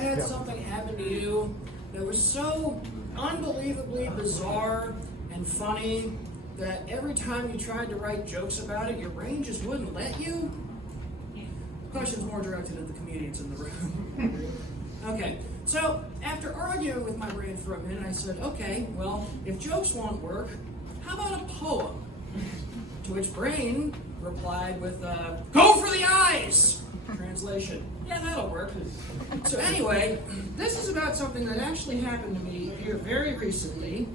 had something happen to you that was so unbelievably bizarre and funny that every time you tried to write jokes about it, your brain just wouldn't let you? The question's more directed at the comedians in the room. Okay, so after arguing with my brain for a minute, I said, okay, well, if jokes won't work, how about a poem? To which brain replied with, go for the eyes! Translation, yeah, that'll work. So anyway, this is about something that actually happened to me here very recently.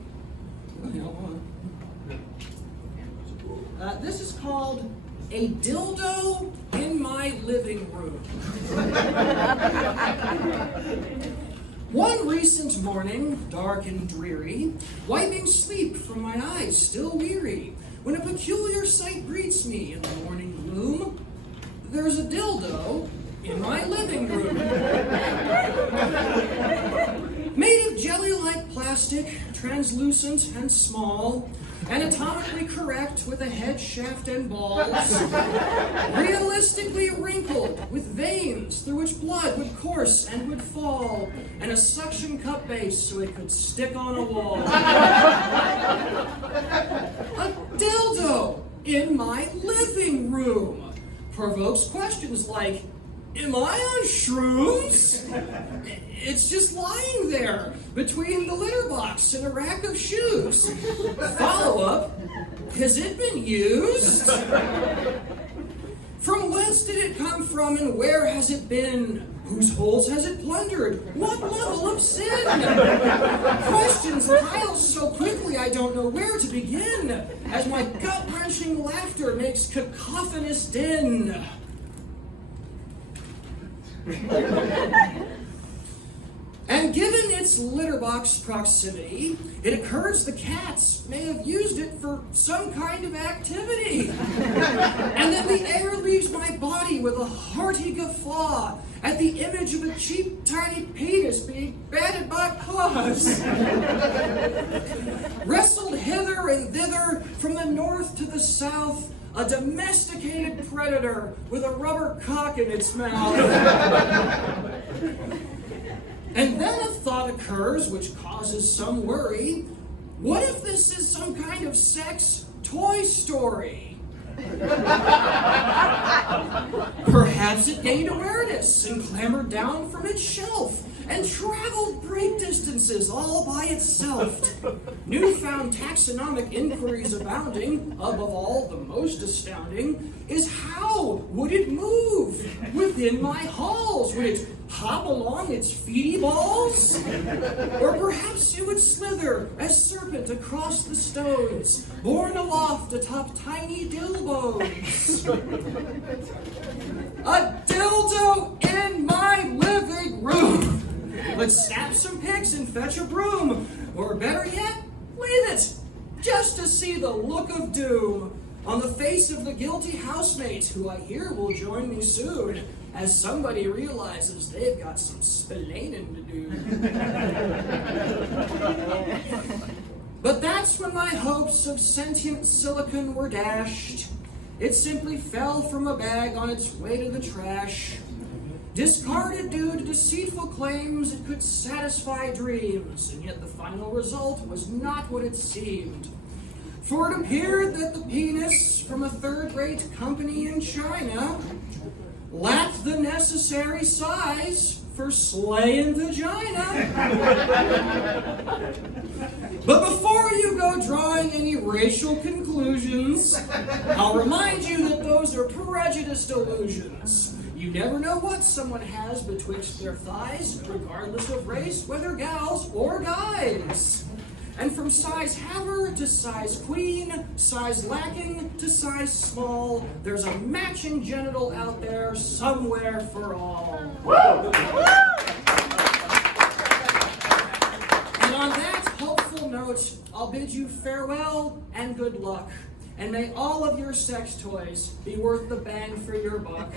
This is called A Dildo in My Living Room. One recent morning, dark and dreary, wiping sleep from my eyes, still weary, when a peculiar sight greets me in the morning gloom, there's a dildo in my living room. Made of jelly-like plastic, translucent and small, anatomically correct with a head, shaft, and balls, realistically wrinkled with veins through which blood would course and would fall, and a suction cup base so it could stick on a wall. A dildo in my living room provokes questions like, am I on shrooms? It's just lying there between the litter box and a rack of shoes. Follow-up, has it been used? From whence did it come from and where has it been? Whose holes has it plundered? What level of sin? Questions pile so quickly I don't know where to begin, as my gut-wrenching laughter makes cacophonous din. And given its litter box proximity, it occurs the cats may have used it for some kind of activity. And then the air leaves my body with a hearty guffaw at the image of a cheap, tiny penis being batted by paws. Wrestled hither and thither from the north to the south, a domesticated predator with a rubber cock in its mouth. And then a thought occurs which causes some worry. What if this is some kind of sex toy story? Perhaps it gained awareness and clambered down from its shelf and traveled great distances all by itself. Newfound taxonomic inquiries abounding, above all, the most astounding, is how would it move within my halls? Would it hop along its feety balls? Or perhaps it would slither as serpent across the stones, borne aloft atop tiny dildos. A dildo in my living room! Let's snap some pics and fetch a broom. Or better yet, leave it, just to see the look of doom on the face of the guilty housemate, who I hear will join me soon, as somebody realizes they've got some splainin' to do. But that's when my hopes of sentient silicon were dashed. It simply fell from a bag on its way to the trash. Discarded due to deceitful claims it could satisfy dreams, and yet the final result was not what it seemed. For it appeared that the penis from a third-rate company in China lacked the necessary size for slaying vagina. But before you go drawing any racial conclusions, I'll remind you that those are prejudiced illusions. You never know what someone has betwixt their thighs, regardless of race, whether gals or guys. And from size haver to size queen, size lacking to size small, there's a matching genital out there somewhere for all. And on that hopeful note, I'll bid you farewell and good luck. And may all of your sex toys be worth the bang for your buck.